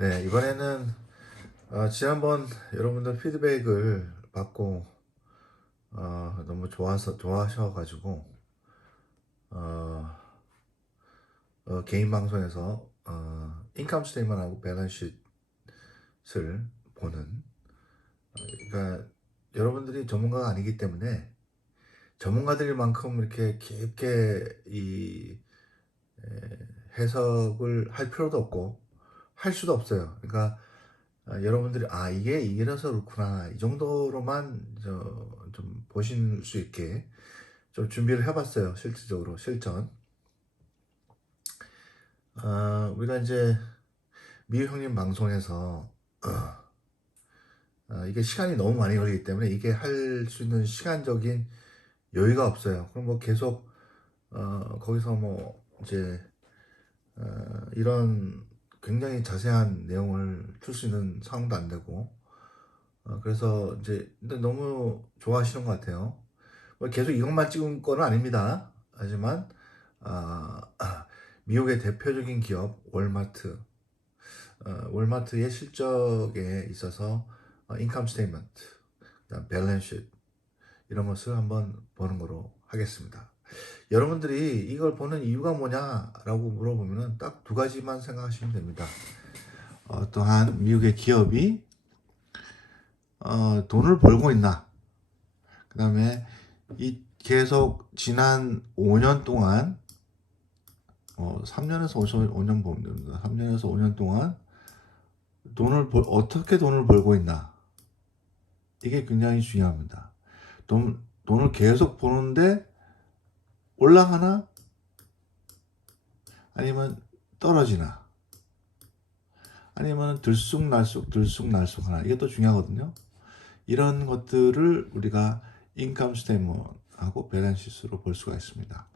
네, 이번에는 지난번 여러분들 피드백을 받고 너무 좋아하셔가지고 어, 개인 방송에서 인컴 스테이트먼트하고 밸런스시트를 보는 그러니까 여러분들이 전문가가 아니기 때문에 전문가들만큼 이렇게 깊게 이 해석을 할 필요도 없고 할 수도 없어요. 그러니까 여러분들이 이게 이래서 그렇구나 이 정도로만 좀 보실 수 있게 좀 준비를 해봤어요. 실질적으로 실전. 우리가 이제 미유 형님 방송에서 이게 시간이 너무 많이 걸리기 때문에 이게 할 수 있는 시간적인 여유가 없어요. 그럼 뭐 계속 거기서 뭐 이제 이런 굉장히 자세한 내용을 줄 수 있는 상황도 안 되고 그래서 이제 근데 너무 좋아하시는 것 같아요. 뭐 계속 이것만 찍은 건 아닙니다. 하지만 미국의 대표적인 기업 월마트의 실적에 있어서 인컴 스테이트먼트, 밸런스 시트 이런 것을 한번 보는 거로 하겠습니다. 여러분들이 이걸 보는 이유가 뭐냐라고 물어보면 딱 두 가지만 생각하시면 됩니다. 또한 미국의 기업이 돈을 벌고 있나, 그 다음에 이 계속 지난 5년 동안 3년에서 5년 보면 됩니다. 3년에서 5년 동안 어떻게 돈을 벌고 있나, 이게 굉장히 중요합니다. 돈을 계속 버는데 올라가나 아니면 떨어지나 아니면 들쑥날쑥 하나, 이게 또 중요하거든요. 이런 것들을 우리가 인컴 스테이트먼트하고 밸런스시트로 볼 수가 있습니다.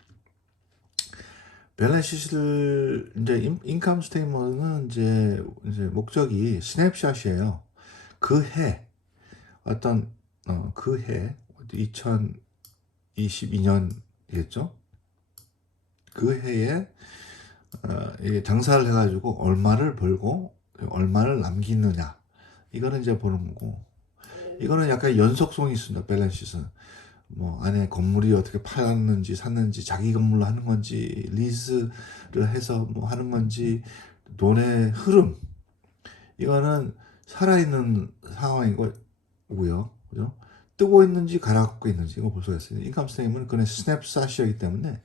밸런스시트를 이제 인컴 스테이트먼트는 이제 목적이 스냅샷이에요. 그 해 그 해 2022년이겠죠. 그 해에 이게 장사를 해가지고 얼마를 벌고 얼마를 남기느냐, 이거는 이제 보는 거고, 이거는 약간 연속성이 있습니다. 밸런스시트는 뭐 안에 건물이 어떻게 팔았는지 샀는지, 자기 건물로 하는 건지, 리스를 해서 뭐 하는 건지, 돈의 흐름, 이거는 살아있는 상황인 거고요. 그죠? 뜨고 있는지 가라앉고 있는지 이거 볼 수가 있어요. 인컴 스테이트먼트는 그냥 스냅샷이기 때문에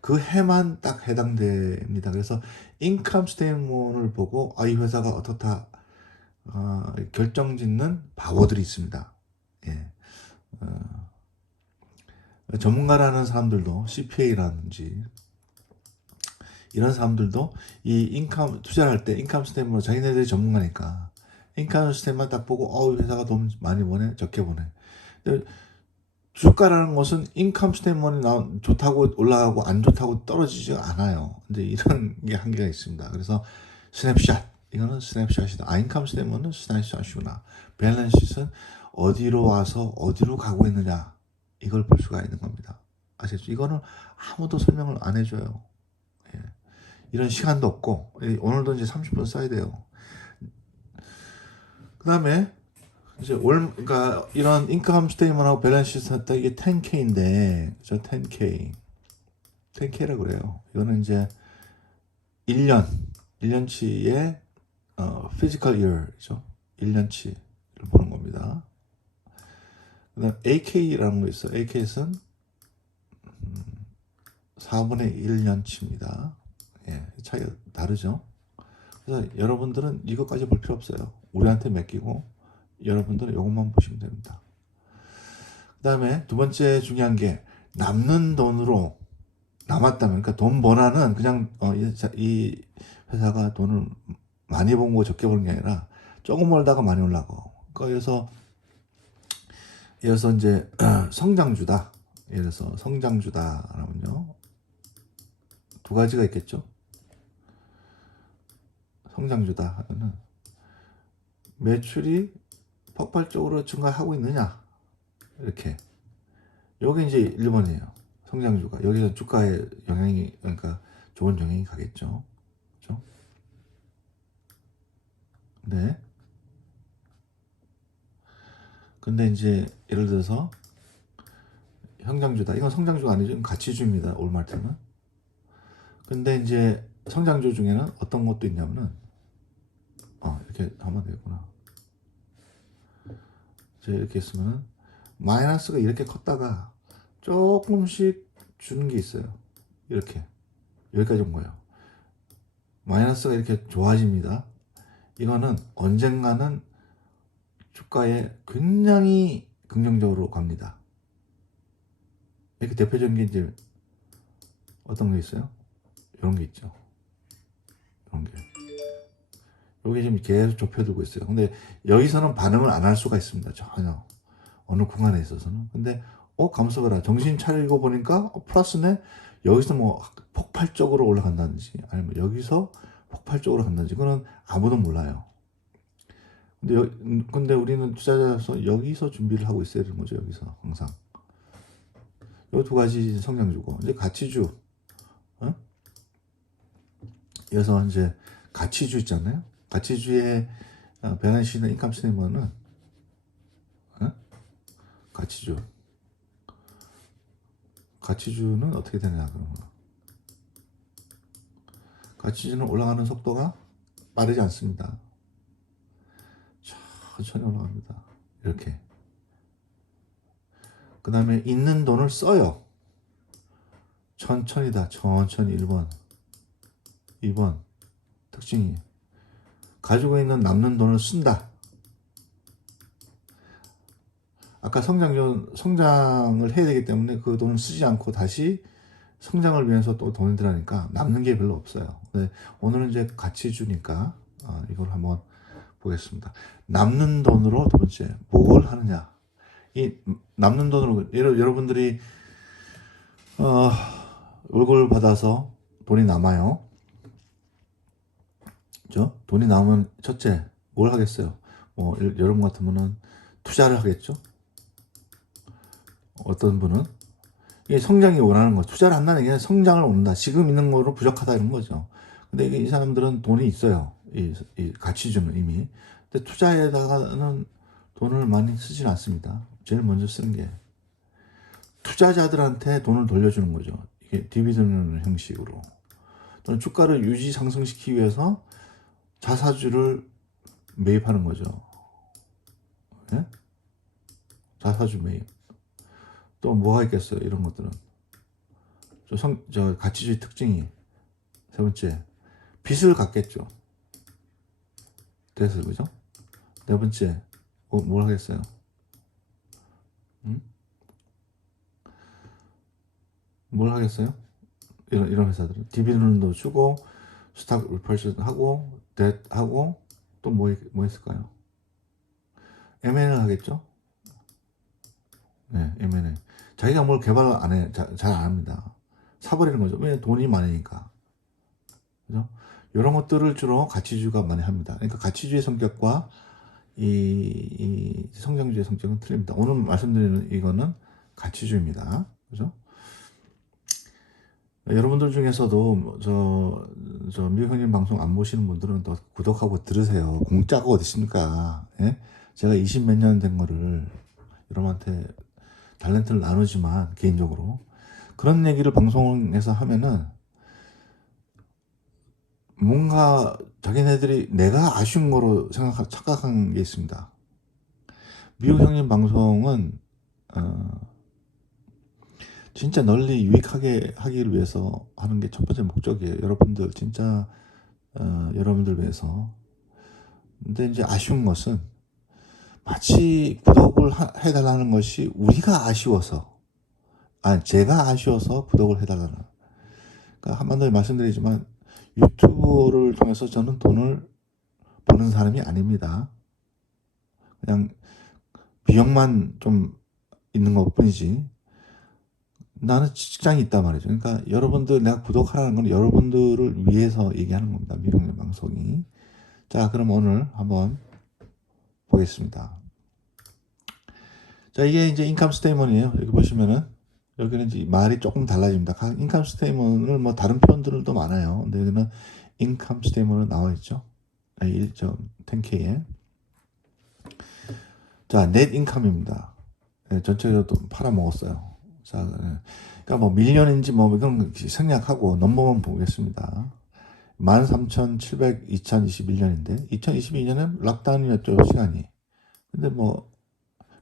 그 해만 딱 해당됩니다. 그래서 인컴 스테이트먼트를 보고 이 회사가 어떻다 결정짓는 바보들이 있습니다. 예. 전문가라는 사람들도 CPA라든지 이런 사람들도 이 인컴 투자를 할 때 인컴 스테이트먼트, 자기네들이 전문가니까 인컴 스테이트먼트 딱 보고 회사가 돈 많이 버네 적게 버네. 근데 주가라는 것은 인컴 스테이트먼트이 좋다고 올라가고 안 좋다고 떨어지지 않아요. 근데 이런 게 한계가 있습니다. 그래서 스냅샷, 이거는 스냅샷이다. 인컴 스테이트먼트는 스냅샷이구나. 밸런스는 어디로 와서 어디로 가고 있느냐, 이걸 볼 수가 있는 겁니다. 아시겠죠? 이거는 아무도 설명을 안 해줘요. 예. 이런 시간도 없고, 오늘도 이제 30분 써야 돼요. 그 다음에 이제 그러니까 이런 인컴 스테이트먼트하고 밸런스 시트 했다, 이게 10K인데, 10K라고 그래요. 이거는 이제 1년치의 physical year죠. 1년치를 보는 겁니다. 그 다음 AK라는 거 있어요. AK는 4분의 1년치입니다. 예, 차이가 다르죠. 그래서 여러분들은 이것까지 볼 필요 없어요. 우리한테 맡기고 여러분들은 이것만 보시면 됩니다. 그 다음에 두 번째 중요한 게, 남는 돈으로 남았다면, 그러니까 돈 번화는 그냥 이 회사가 돈을 많이 번 거 적게 버는 게 아니라 조금 벌다가 많이 올라가고, 그래서 이제 성장주다. 예를 들어서 성장주다라면요, 두 가지가 있겠죠. 성장주다 하면은 매출이 폭발적으로 증가하고 있느냐, 이렇게. 여기 이제 1번이에요. 성장주가. 여기서 주가에 그러니까 좋은 영향이 가겠죠. 그렇죠? 근데 이제 예를 들어서 성장주다. 이건 성장주가 아니죠. 이건 가치주입니다. 올마트는. 근데 이제 성장주 중에는 어떤 것도 있냐면은 이렇게 하면 되겠구나. 이렇게 했으면은 마이너스가 이렇게 컸다가 조금씩 주는 게 있어요. 이렇게 여기까지 온 거예요. 마이너스가 이렇게 좋아집니다. 이거는 언젠가는 주가에 굉장히 긍정적으로 갑니다. 이렇게 대표적인 게 이제 어떤 게 있어요? 이런 게 있죠. 이런 게. 여기 지금 계속 좁혀두고 있어요. 근데 여기서는 반응을 안 할 수가 있습니다. 전혀. 어느 구간에 있어서는. 근데 감소해라. 정신 차리고 보니까 플러스네. 여기서 뭐 폭발적으로 올라간다든지 아니면 여기서 폭발적으로 간다든지 그거는 아무도 몰라요. 근데 우리는 투자자로서 여기서 준비를 하고 있어야 되는 거죠. 여기서 항상. 요 두 가지 성장주고 이제 가치주. 여기서 이제 가치주 있잖아요. 가치주의 밸런시는 인컴 스테이먼은 가치주는 어떻게 되냐 그러면 가치주는 올라가는 속도가 빠르지 않습니다. 천천히 올라갑니다. 이렇게. 그 다음에 있는 돈을 써요. 천천히 1번 2번 특징이 가지고 있는 남는 돈을 쓴다. 아까 성장을 해야 되기 때문에 그 돈을 쓰지 않고 다시 성장을 위해서 또 돈을 들어가니까 남는 게 별로 없어요. 근데 오늘은 이제 가치주니까 이걸 한번 보겠습니다. 남는 돈으로 두 번째 뭘 하느냐. 이 남는 돈으로 여러분들이 월급을 받아서 돈이 남아요. 그죠? 돈이 남으면 첫째 뭘 하겠어요? 뭐 여러분 같으면은 투자를 하겠죠. 어떤 분은 이게 성장이 원하는 거, 투자를 한다는 게 성장을 원한다. 지금 있는 거로 부족하다 이런 거죠. 근데 이게 이 사람들은 돈이 있어요. 이 가치주는 이미. 근데 투자에다가는 돈을 많이 쓰진 않습니다. 제일 먼저 쓰는 게 투자자들한테 돈을 돌려주는 거죠. 이게 디비전드 형식으로. 또는 주가를 유지 상승시키기 위해서 자사주를 매입하는 거죠. 예? 자사주 매입. 또 뭐가 있겠어요? 이런 것들은. 저 가치주의 특징이 세 번째 빚을 갚겠죠. 그래서 그죠? 네 번째 뭘 하겠어요? 뭘 하겠어요? 이런 회사들은 디비전도 주고 스탁 리퍼리스 하고 뎃 하고 또 뭐 있을까요? M&A 하겠죠? 네, M&A. 자기가 뭘 개발 안 해, 잘 안 합니다. 사버리는 거죠. 왜? 돈이 많으니까. 그죠? 이런 것들을 주로 가치주가 많이 합니다. 그러니까 가치주의 성격과 이 성장주의 성격은 틀립니다. 오늘 말씀드리는 이거는 가치주입니다. 그죠? 여러분들 중에서도 저 미국 형님 방송 안 보시는 분들은 또 구독하고 들으세요. 공짜가 어디 있습니까? 예? 제가 20 몇 년 된 거를 여러분한테 탤런트를 나누지만 개인적으로 그런 얘기를 방송에서 하면은 뭔가 자기네들이 내가 아쉬운 거로 착각한 게 있습니다. 미국 형님 방송은 진짜 널리 유익하게 하기를 위해서 하는 게 첫 번째 목적이에요. 여러분들 진짜 여러분들 위해서. 근데 이제 아쉬운 것은 마치 구독을 해달라는 것이 우리가 아쉬워서 제가 아쉬워서 구독을 해달라는. 그러니까 한 번 더 말씀드리지만 유튜브를 통해서 저는 돈을 버는 사람이 아닙니다. 그냥 비용만 좀 있는 것 뿐이지. 나는 직장이 있단 말이죠. 그러니까 여러분들 내가 구독하라는 건 여러분들을 위해서 얘기하는 겁니다. 미국의 방송이. 자, 그럼 오늘 한번 보겠습니다. 자, 이게 이제 인컴 스테이먼이에요. 여기 보시면은 여기는 이제 말이 조금 달라집니다. 각 인컴 스테이먼을 뭐 다른 표현들도 많아요. 근데 여기는 인컴 스테이먼으로 나와 있죠. 1.10K에. 자, 넷 인컴입니다. 네, 전체적으로 또 팔아먹었어요. 자, 그러니까 뭐 밀리언인지 뭐 이건 생략하고 넘버만 보겠습니다. 13,700, 2021년인데 2022년은 락다운이었죠, 시간이. 근데 뭐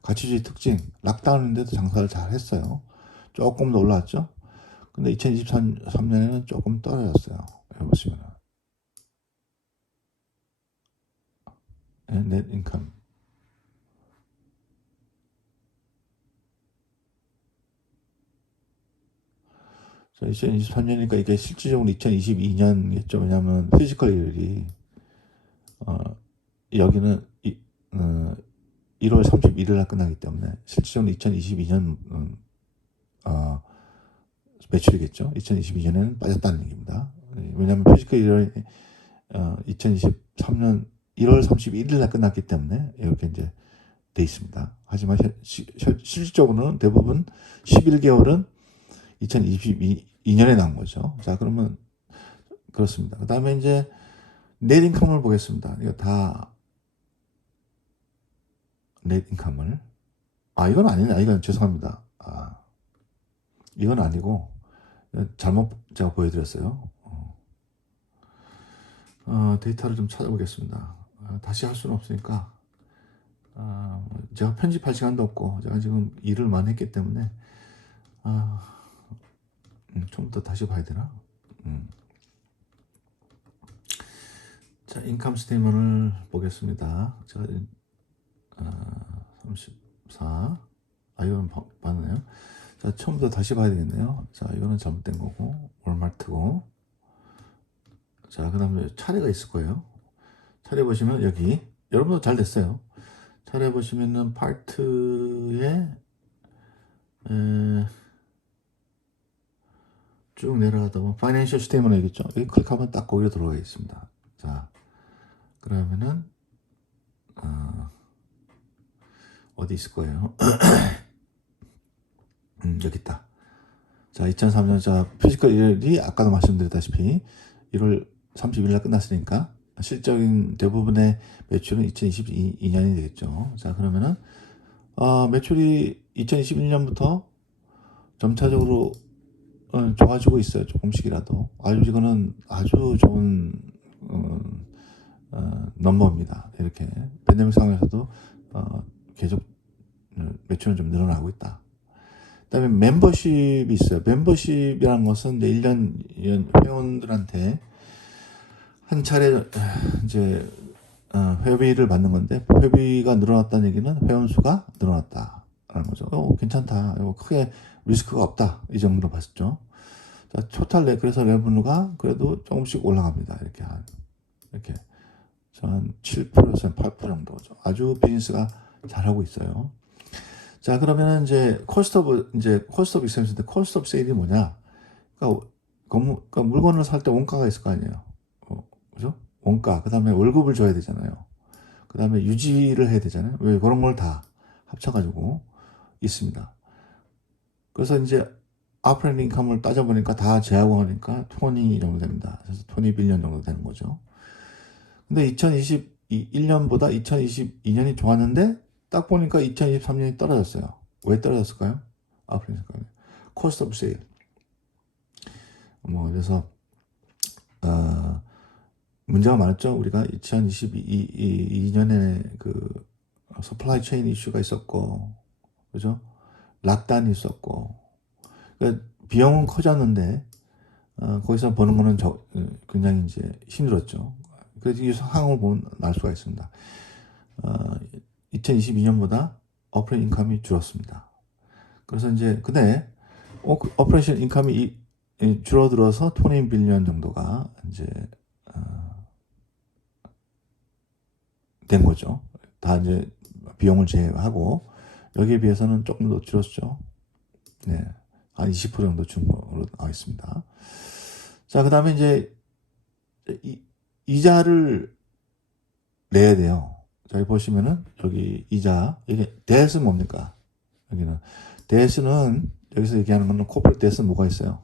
가치주의 특징, 락다운인데도 장사를 잘 했어요. 조금 더 올라왔죠. 근데 2023년에는 조금 떨어졌어요. 여기 보시면 넷 인컴. 자, 2023년이니까 이게 실질적으로 2022년이겠죠. 왜냐하면 피지컬 일이 여기는 1월 31일 날 끝나기 때문에 실질적으로 2022년 매출이겠죠. 2022년에는 빠졌다는 얘기입니다. 왜냐하면 피지컬 일이 2023년 1월 31일 날 끝났기 때문에 이렇게 이제 돼 있습니다. 하지만 실질적으로는 대부분 11개월은 2022년에 나온 거죠. 자, 그러면 그렇습니다. 그 다음에 이제 넷 인컴을 보겠습니다. 이거 다 넷 인컴을. 이건 아니네. 이건 죄송합니다. 이건 아니고 잘못 제가 보여드렸어요. 데이터를 좀 찾아보겠습니다. 다시 할 수는 없으니까 제가 편집할 시간도 없고 제가 지금 일을 많이 했기 때문에 좀 더 다시 봐야 되나? 자, 인컴 스테이먼을 보겠습니다. 제가 34. 이거는 봤네요. 자, 처음부터 다시 봐야 되겠네요. 자, 이거는 잘못된 거고 월마트고. 자, 그 다음에 차례가 있을 거예요. 차례 보시면 여기 여러분도 잘 됐어요. 차례 보시면은 파트에 쭉 내려가다 보면 파이낸셜 스테이먼 여기 있죠. 여기 클릭하면 딱 거기로 들어가 있습니다. 자, 그러면은 어디 있을 거예요? 여기 있다. 자, 2003년 자 피지컬 일이 아까도 말씀드렸다시피 1월 30일 날 끝났으니까 실적인 대부분의 매출은 2022년이 되겠죠. 자, 그러면은 매출이 2021년부터 점차적으로 좋아지고 있어요. 조금씩이라도. 이거는 아주 좋은 넘버입니다. 이렇게 팬데믹 상황에서도 계속 매출은 좀 늘어나고 있다. 그다음에 멤버십이 있어요. 멤버십이라는 것은 이제 1년 회원들한테 한 차례 이제 회비를 받는 건데 회비가 늘어났다는 얘기는 회원 수가 늘어났다라는 거죠. 괜찮다. 크게 리스크가 없다. 이 정도로 봤죠. 자, 토탈 그래서 레브뉴가 그래도 조금씩 올라갑니다. 이렇게 한 7%에서 8% 정도죠. 아주 비즈니스가 잘하고 있어요. 자, 그러면은 이제 코스트 오브 익스펜스인데 코스트 오브 세일이 뭐냐? 그러니까 물건을 살 때 원가가 있을 거 아니에요. 그죠? 원가. 그다음에 월급을 줘야 되잖아요. 그다음에 유지를 해야 되잖아요. 왜 그런 걸 다 합쳐가지고 있습니다. 그래서 이제 아프레인 인컴을 따져보니까 다 제하고 하니까 20 정도 됩니다. 그래서 20 빌리언 정도 되는 거죠. 근데 2021년보다 2022년이 좋았는데 딱 보니까 2023년이 떨어졌어요. 왜 떨어졌을까요? 아프레인 인컴. 코스트 오브 세일. 그래서 문제가 많았죠. 우리가 2022년에 그 서플라이 체인 이슈가 있었고, 그죠? 락다운이 있었고, 그러니까 비용은 커졌는데 거기서 버는 거는 굉장히 이제 힘들었죠. 그래서 이 상황을 보면 알 수가 있습니다. 2022년보다 오퍼레이션 인컴이 줄었습니다. 그래서 이제 근데 오퍼레이션 인컴이 줄어들어서 20 빌리언 정도가 이제 된 거죠. 다 이제 비용을 제외하고 여기에 비해서는 조금 더 줄었죠. 네, 한 20% 정도 준 거로 나와 있습니다. 자, 그 다음에 이제 이자를 내야 돼요. 자, 여기 보시면은 여기 이자 이게 뎃은 뭡니까? 여기는 뎃은 여기서 얘기하는 거는 코퍼레이트 뎃은 뭐가 있어요?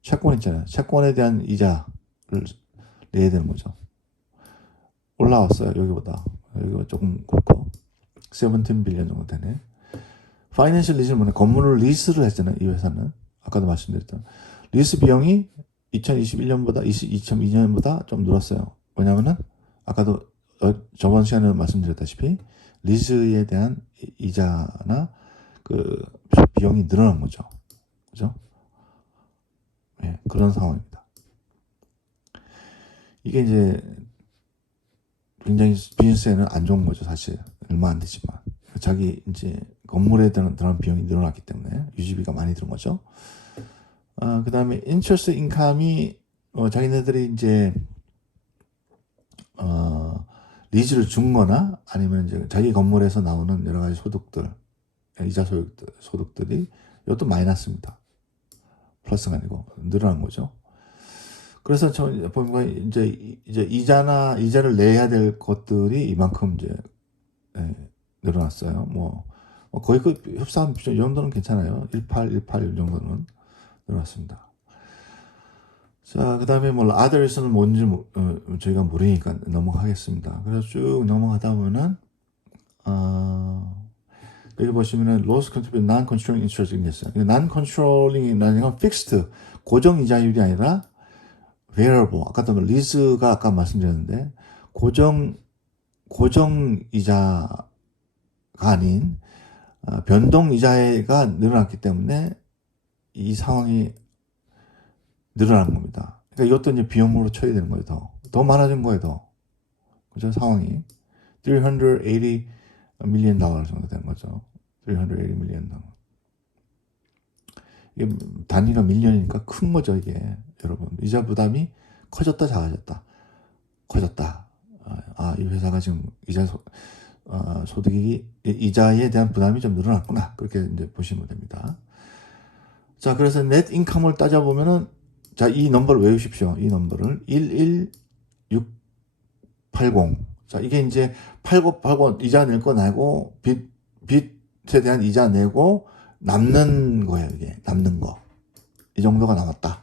채권 있잖아요. 채권에 대한 이자를 내야 되는 거죠. 올라왔어요. 여기보다. 여기가 조금 굵고 17 빌리언 정도 되네. 파이낸셜 리즈는 뭐냐? 건물을 리스를 했잖아요. 이 회사는. 아까도 말씀드렸던 리스 비용이 2021년보다 2022년보다 좀 늘었어요. 왜냐면은 아까도 저번 시간에 말씀드렸다시피 리스에 대한 이자나 그 비용이 늘어난 거죠. 그죠? 예, 그런 상황입니다. 이게 이제 굉장히 비즈니스에는 안 좋은 거죠. 사실 얼마 안 되지만 자기 이제 건물에 들어간 비용이 늘어났기 때문에 유지비가 많이 드는 거죠. 그 다음에 인터스트 인컴이 자기네들이 이제 리즈를 준 거나 아니면 이제 자기 건물에서 나오는 여러 가지 소득들, 이자 소득들이 이것도 마이너스입니다. 플러스가 아니고 늘어난 거죠. 그래서 저 보면 이제 이자를 내야 될 것들이 이만큼 이제 늘어났어요. 거의 그 흡사한 이 정도는 괜찮아요. 18 이 정도는 늘어났습니다. 자, 그 다음에 others는 뭔지 저희가 모르니까 넘어가겠습니다. 그래서 쭉 넘어가다 보면은 여기 보시면은 loss contribute non-controlling interest가 있어요. non-controlling이라는 건 fixed 고정 이자율이 아니라 variable. 아까도 리스가 아까 말씀드렸는데 고정 이자가 아닌 변동 이자가 늘어났기 때문에 이 상황이 늘어난 겁니다. 그러니까 이것도 이제 비용으로 쳐야 되는 거예요. 더 많아진 거예요. 더. 그죠? 상황이 380 million 달러 정도 되는 거죠. 380 million 달러. 이게 단위가 밀리언이니까 큰 거죠. 이게 여러분 이자 부담이 커졌다 작아졌다. 커졌다. 이 회사가 지금 소득이 이자에 대한 부담이 좀 늘어났구나. 그렇게 이제 보시면 됩니다. 자, 그래서 넷 인컴을 따져보면은 자, 이 넘버를 외우십시오. 이 넘버를 11680. 자, 이게 이제 8980 이자 낼 거 내고 빚에 대한 이자 내고 남는 거예요. 이게 남는 거. 이 정도가 남았다.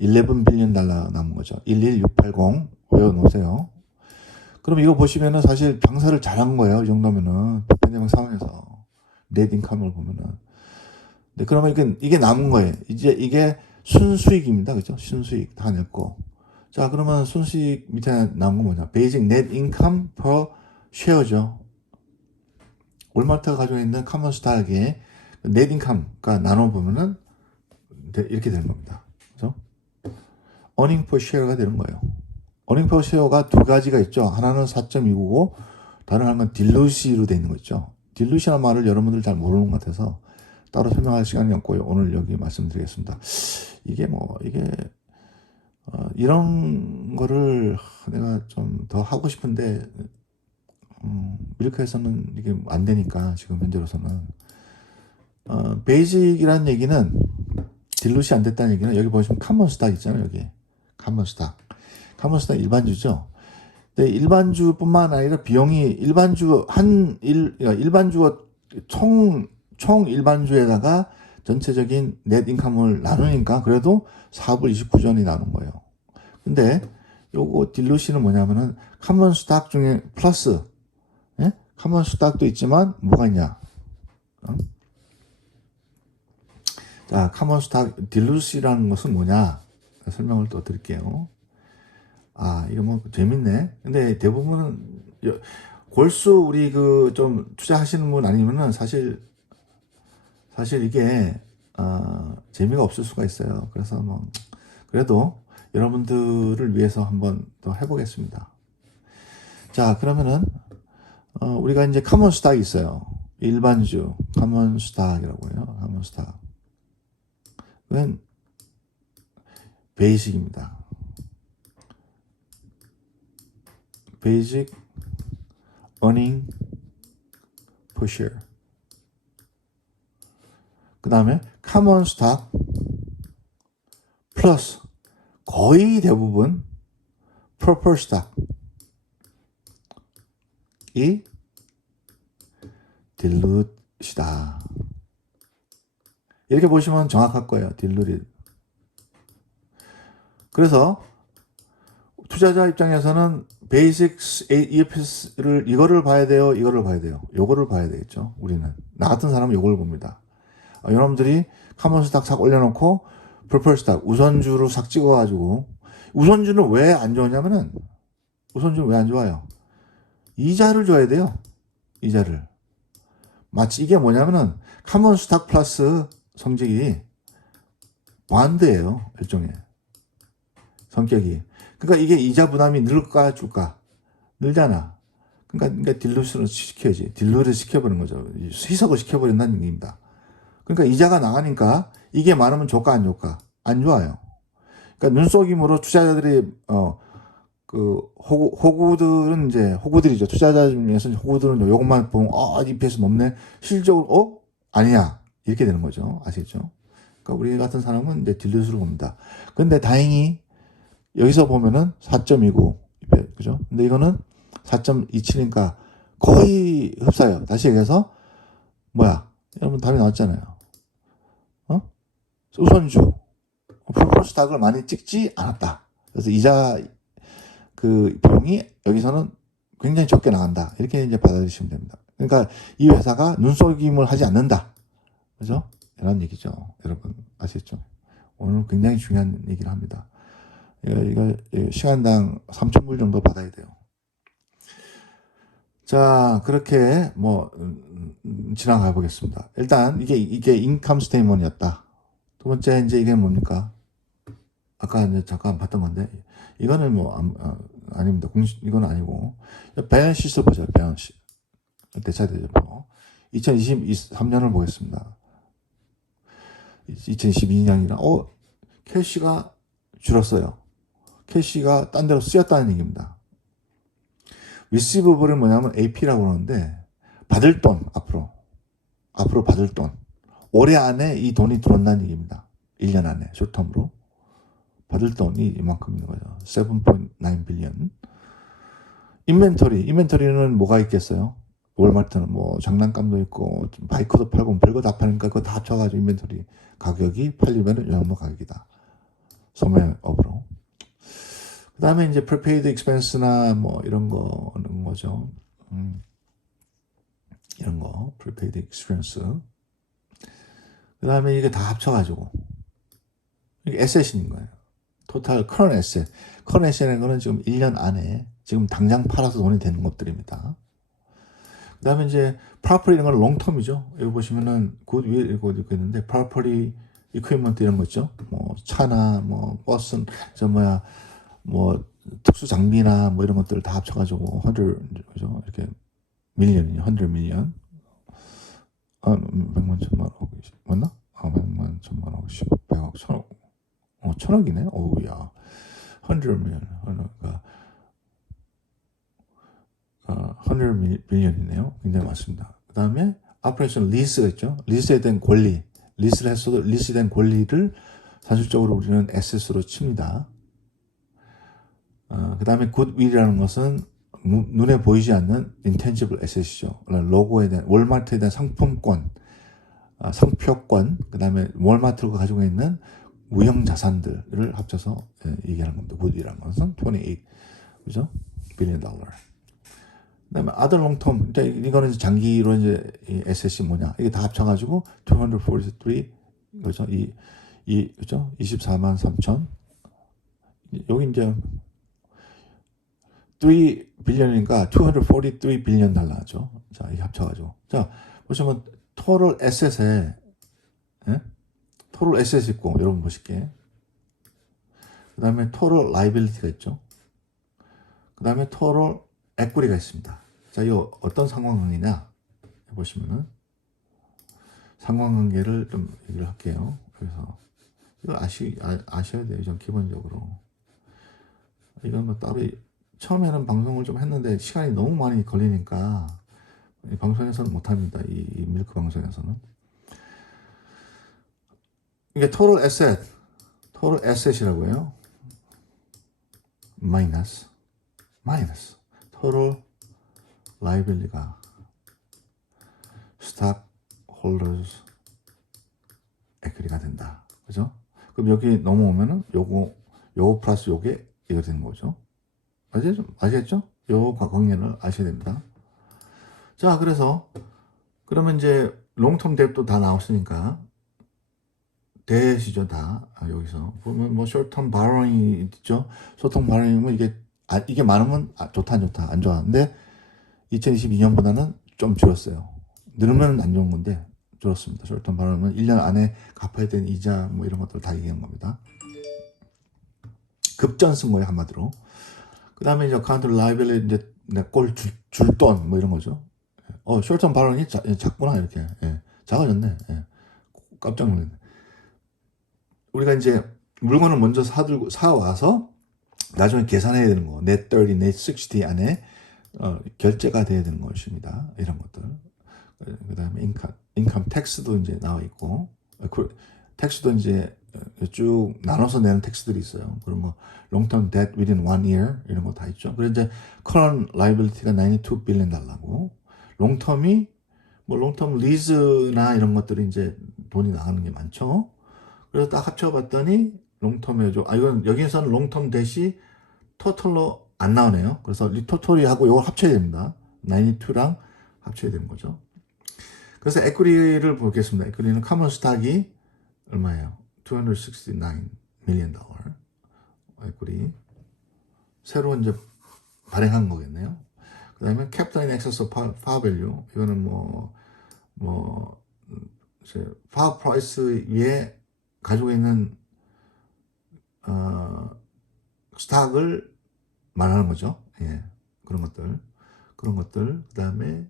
11 빌리언 달러 남은 거죠. 11680 외워놓으세요. 그럼 이거 보시면은 사실 장사를 잘한 거예요. 이 정도면은 팬데믹 상황에서 넷 인컴을 보면은. 네, 그러면 이게 남은 거예요. 이제 이게 순수익입니다. 그죠? 순수익 다 냈고. 자, 그러면 순수익 밑에 남은 건 뭐냐? 베이직 넷 인컴 per 쉐어죠. 월마트가 가지고 있는 커먼 스탁의 넷 인컴과 나눠보면은 이렇게 되는 겁니다. 그죠? 어닝 per 쉐어가 되는 거예요. 어닝 per 쉐어가 두 가지가 있죠. 하나는 4.299, 다른 하나는 딜루시로 되어 있는 거 있죠. 딜루시라는 말을 여러분들 잘 모르는 것 같아서 따로 설명할 시간이 없고요. 오늘 여기 말씀드리겠습니다. 이게 이런 거를 내가 좀 더 하고 싶은데 밀크에서는 이게 안 되니까 지금 현재로서는 베이직이라는 얘기는 딜루시 안 됐다는 얘기는 여기 보시면 카먼 스탁 있잖아요. 여기 카먼 스탁 일반주죠. 근데 일반주뿐만 아니라 비용이 일반주가 총 일반주에다가 전체적인 넷 인컴을 나누니까 그래도 4불 29전이 나눈 거예요. 근데 요거 딜루시는 뭐냐면은 카먼 스탁 중에 플러스 카먼 스탁도 있지만 뭐가 있냐? 자, 카먼 스탁 딜루시라는 것은 뭐냐? 설명을 또 드릴게요. 이거 재밌네. 근데 대부분은 골수 우리 좀 투자하시는 분 아니면은 사실 이게 재미가 없을 수가 있어요. 그래서 그래도 여러분들을 위해서 한번 더 해보겠습니다. 자, 그러면은 우리가 이제 카먼 스탁이 있어요. 일반주 카먼 스탁이라고 해요. 카먼 스탁은 베이직입니다. 베이직 earning per share. 그 다음에 카먼 스탁 플러스 거의 대부분 프로퍼 스탁이 딜룻이다. 이렇게 보시면 정확할 거예요. 딜룻이. 그래서 투자자 입장에서는 베이식스 EFS를 이거를 봐야 돼요. 이거를 봐야 돼요. 요거를 봐야 되겠죠. 우리는. 나 같은 사람은 요걸 봅니다. 여러분들이 카몬 스탁 싹 올려놓고 프리퍼 스탁 우선주로 싹 찍어가지고 우선주는 왜 안 좋냐면은 우선주는 왜 안 좋아요? 이자를 줘야 돼요. 이자를. 마치 이게 뭐냐면은 카몬 스탁 플러스 성적이 반대예요. 일종의 성격이. 그러니까 이게 이자 부담이 늘까 줄까? 늘잖아. 그러니까 딜루션을 시켜야지. 딜루를 시켜버리는 거죠. 희석을 시켜버린다는 얘기입니다. 그러니까 이자가 나가니까 이게 많으면 좋까 안 좋까? 안 좋아요. 그러니까 눈속임으로 투자자들이 호구들은 이제 호구들이죠. 투자자 중에서 호구들은 요것만 보면 EPS 높네. 실질적으로 아니야 이렇게 되는 거죠. 아시겠죠? 그러니까 우리 같은 사람은 이제 딜루스를 봅니다. 근데 다행히 여기서 보면은 4.29 그죠? 근데 이거는 4.27이니까 거의 흡사해요. 다시 얘기해서 뭐야? 여러분 답이 나왔잖아요. 우선주 풀스탁을 많이 찍지 않았다. 그래서 이자 그 비용이 여기서는 굉장히 적게 나간다. 이렇게 이제 받아들이시면 됩니다. 그러니까 이 회사가 눈속임을 하지 않는다. 그죠? 이런 얘기죠. 여러분 아시겠죠? 오늘 굉장히 중요한 얘기를 합니다. 이거 시간당 3,000불 정도 받아야 돼요. 자, 그렇게 지나가 보겠습니다. 일단 이게 인컴 스테이먼이었다. 두 번째 이제 이게 뭡니까? 아까 이제 잠깐 봤던 건데 이거는 아닙니다. 이건 아니고 밸런스 시트를 보자. 밸런스 대차 대조표 2023년을 보겠습니다. 2022년이나 캐시가 줄었어요. 캐시가 딴 데로 쓰였다는 얘기입니다. 리시브블은 뭐냐면 AP라고 그러는데 받을 돈 앞으로 받을 돈 올해 안에 이 돈이 들어온다는 얘기입니다. 1년 안에 숏텀으로 받을 돈이 이만큼 있는 거죠. 7.9 빌리언. 인벤토리는 뭐가 있겠어요? 월마트는 뭐 장난감도 있고 바이크도 팔고 별거 다 파니까 그거 다 합쳐가지고 인벤토리 가격이 팔리면은 이 정도 가격이다. 소매업으로. 그 다음에 이제 prepaid expense나 뭐 이런 거죠. 이런 거 prepaid expense. 그 다음에 이게 다 합쳐가지고 이게 asset인 거예요. total current asset. current asset이라는 거는 지금 1년 안에 지금 당장 팔아서 돈이 되는 것들입니다. 그 다음에 이제 property 이런 건 롱텀이죠. 여기 보시면은 그 위에 이거 있는데 property equipment 이런 거 있죠. 뭐 차나 뭐 버스 뭐 특수 장비나 뭐 이런 것들을 다 합쳐가지고 100 그죠? 이렇게 밀리언이요. 100 밀리언. 100만 천만 억 맞나? 100만 천만 억 100억 천억. 천억이네. 오우야. 100 밀리언. 그러니까 100 밀리언이네요. 굉장히 많습니다. 그 다음에 오퍼레이션 리스가 있죠. 리스에 대한 권리. 리스를 했어도 리스에 대한 권리를 사실적으로 우리는 에셋으로 칩니다. 그 다음에 굿윌이라는 것은 눈에 보이지 않는 intangible asset이죠. 로고에 대한 월마트에 대한 상품권, 상표권, 그 다음에 월마트가 가지고 있는 무형 자산들을 합쳐서 얘기하는 겁니다. 굿윌이라는 것은 28, 그죠? 빌리언 달러. 그다음에 other long term, 이거는 이제 장기로 이제 이 에셋이 뭐냐? 이게 다 합쳐가지고 243, 그죠? 그죠? 24만 3천. 여기 이제 3 빌리언이니까 243 빌리언 달러죠. 자, 이게 합쳐가지고. 자, 보시면 total asset에, total asset 있고, 여러분 보실게. 그 다음에 total liability가 있죠. 그 다음에 total equity가 있습니다. 자, 이 어떤 상관관계냐? 보시면은, 상관관계를 좀 얘기를 할게요. 그래서, 이거 아셔야 돼요. 좀 기본적으로. 이건 뭐 따로, 처음에는 방송을 좀 했는데 시간이 너무 많이 걸리니까 방송에서는 못합니다. 이 밀크 방송에서는. 이게 total asset이라고 해요. 마이너스 total liability가 stockholders equity가 된다. 그죠? 그럼 여기 넘어오면은 요거 플러스 요게 이거 되는 거죠. 아시겠죠? 요 관계를 아셔야 됩니다. 자, 그래서 그러면 이제 롱텀 뎁도 다 나왔으니까 대시죠 다. 여기서 보면 뭐 숏텀 바로잉이 있죠. 숏텀 바로잉은 이게 많으면 좋다 안 좋다 안 좋아. 근데 2022년보다는 좀 줄었어요. 늘으면 안 좋은 건데 줄었습니다. 숏텀 바로잉은 1년 안에 갚아야 되는 이자 뭐 이런 것들을 다 얘기한 겁니다. 급전 쓴 거예요 한마디로. 그 다음에 이제 어카운트 라이빌리 이제 줄 돈 뭐 이런 거죠. 숏텀 바로잉이 작구나 이렇게. 예, 작아졌네. 예, 깜짝 놀랐네. 우리가 이제 물건을 먼저 사와서 나중에 계산해야 되는 거. net 30, net 60 안에 결제가 돼야 되는 것입니다. 이런 것들. 그 다음에 인컴 텍스도 이제 나와 있고, 텍스도 이제 쭉 나눠서 내는 텍스들이 있어요. 그런 거, long-term debt within 1 year 이런 거 다 있죠. 그래서 이제 current liability가 92 billion 달러고, long-term이 뭐 long-term lease나 이런 것들이 이제 돈이 나가는 게 많죠. 그래서 딱 합쳐봤더니 롱텀에 이건 여기서는 롱텀 대시 토탈로 안 나오네요. 그래서 이 토탈이하고 이걸 합쳐야 됩니다. 92랑 합쳐야 되는 거죠. 그래서 에퀴리를 보겠습니다. 에퀴리는 카먼 스탁이 얼마예요? 269 million 달러. 에퀴리 새로 이제 발행한 거겠네요. 그 다음에 캐피탈 인 엑세스 파 밸류 이거는 이제 파 프라이스 위에 가지고 있는 스탁을 말하는 거죠. 예, 그런 것들. 그 다음에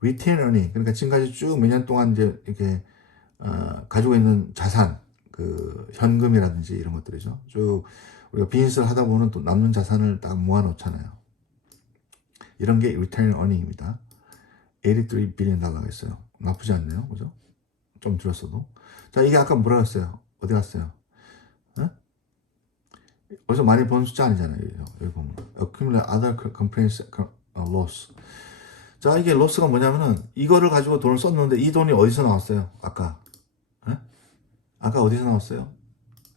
retain earning. 그러니까 지금까지 쭉 몇 년 동안 이제 이렇게 가지고 있는 자산, 그 현금이라든지 이런 것들이죠. 쭉 우리가 비즈니스를 하다 보면 또 남는 자산을 딱 모아놓잖아요. 이런 게 retain earning입니다. 83 billion 달러가 있어요. 나쁘지 않네요, 그죠? 좀 줄었어도. 자, 이게 아까 뭐라 했어요? 어디 갔어요? 어디서 많이 본 숫자 아니잖아요. 여기 보면 accumulate other comprehensive loss. 자, 이게 로스가 뭐냐면은 이거를 가지고 돈을 썼는데 이 돈이 어디서 나왔어요? 아까 어디서 나왔어요?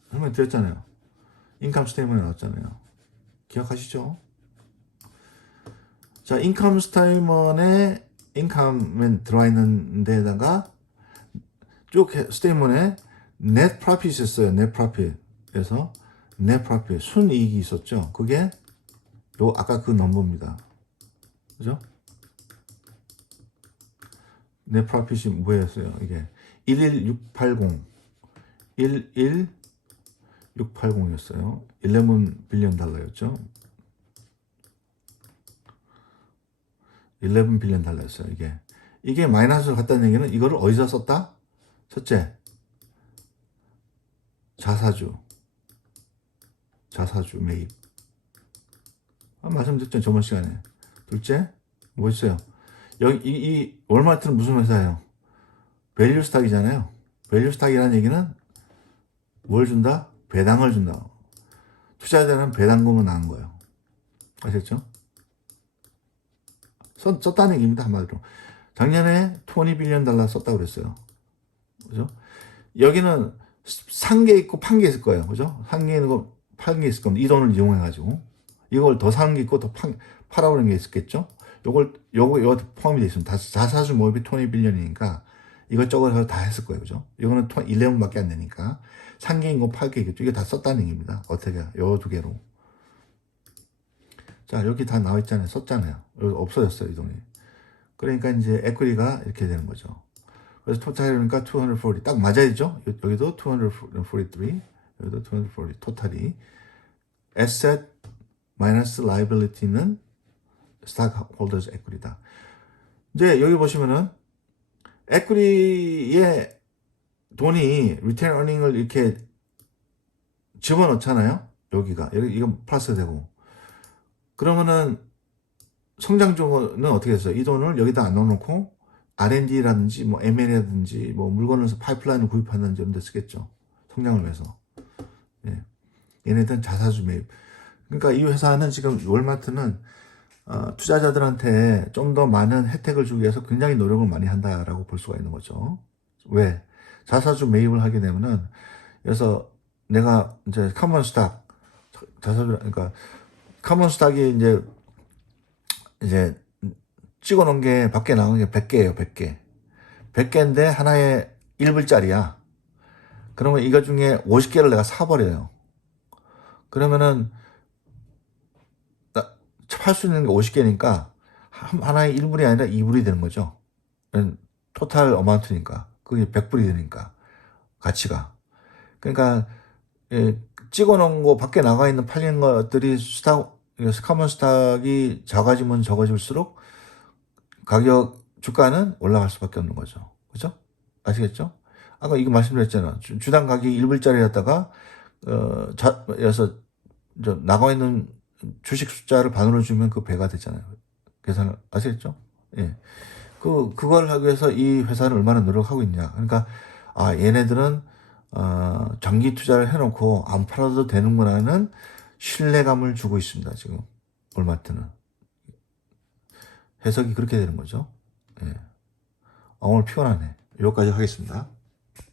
설명 드렸잖아요. 인컴 스테이트먼트에 나왔잖아요. 기억하시죠? 자, 인컴 스테이트먼트에 인컴에 들어와 있는 데다가 쭉 스테이트먼트에 net profit이 있어요. net profit에서 net profit 순이익이 있었죠. 그게 아까 그 넘버입니다. 그죠? net profit이 뭐였어요? 이게 11680이었어요. 11 빌리언 달러였죠. 11 빌리언 달러였어요. 이게 마이너스로 갔다는 얘기는 이거를 어디서 썼다? 첫째, 자사주 매입. 말씀드렸죠, 저번 시간에. 둘째, 뭐 있어요? 여기, 이 월마트는 무슨 회사예요? 밸류 스탁이잖아요. 밸류 스탁이라는 얘기는 뭘 준다? 배당을 준다. 투자자는 배당금을 나는 거예요. 아셨죠? 썼다는 얘기입니다, 한마디로. 작년에 20 빌리언 달러 썼다고 그랬어요. 그죠? 여기는 산 게 있고 판 게 있을 거예요. 그죠? 산 게 있는 거, 판 게 있을 겁니다. 이 돈을 이용해가지고. 이걸 더 사는 게 있고 더 팔아버리는 게 있었겠죠? 요거 포함이 되어 있습니다. 자사주 모집이 20 빌리언이니까 이것저것 해서 다 했을 거예요. 그죠? 이거는 11밖에 안 되니까. 산 게 있고 팔 게 있겠죠? 이게 다 썼다는 얘기입니다. 어떻게, 요 두 개로. 자, 여기 다 나와 있잖아요. 썼잖아요. 여기 없어졌어요, 이 돈이. 그러니까 이제 에퀴리가 이렇게 되는 거죠. 그래서 토탈이니까 240. 딱 맞아야죠? 여기도 243. 여기도 240. 토탈이. asset 마이너스 liability는 stockholders equity다. 이제 여기 보시면은 equity에 돈이 return earning을 이렇게 집어넣잖아요. 이건 플러스 되고. 그러면은 성장주는 어떻게 됐어요? 이 돈을 여기다 안 넣어놓고 R&D라든지 뭐 M&A라든지 뭐 물건을 파이프라인을 구입하는지 이런 데 쓰겠죠. 성장을 위해서. 예. 얘네들은 자사주 매입. 그러니까 이 회사는 지금 월마트는 투자자들한테 좀 더 많은 혜택을 주기 위해서 굉장히 노력을 많이 한다라고 볼 수가 있는 거죠. 왜? 자사주 매입을 하게 되면은, 그래서 내가 이제 커먼 스탁, 자사주, 그러니까 카몬 스탁이 이제 찍어 놓은 게 밖에 나온 게 100개예요, 100개. 100개인데 하나에 1불짜리야. 그러면 이거 중에 50개를 내가 사버려요. 그러면은 팔 수 있는 게 50개니까 하나에 1불이 아니라 2불이 되는 거죠. 토탈 어마운트니까. 그게 100불이 되니까. 가치가. 그러니까 찍어 놓은 거 밖에 나가 있는 팔리는 것들이 카몬 스탁이 작아지면 적어질수록 가격 주가는 올라갈 수밖에 없는 거죠. 그죠? 아시겠죠? 아까 이거 말씀드렸잖아. 주당 가격이 1불짜리였다가 여서 나가 있는 주식 숫자를 반으로 주면 그 배가 되잖아요. 계산을 아시겠죠? 예. 그걸 하기 위해서 이 회사는 얼마나 노력하고 있냐. 그러니까 얘네들은 장기 투자를 해놓고 안 팔아도 되는구나는 신뢰감을 주고 있습니다. 지금 올마트는 해석이 그렇게 되는 거죠. 예. 오늘 피곤하네. 여기까지 하겠습니다.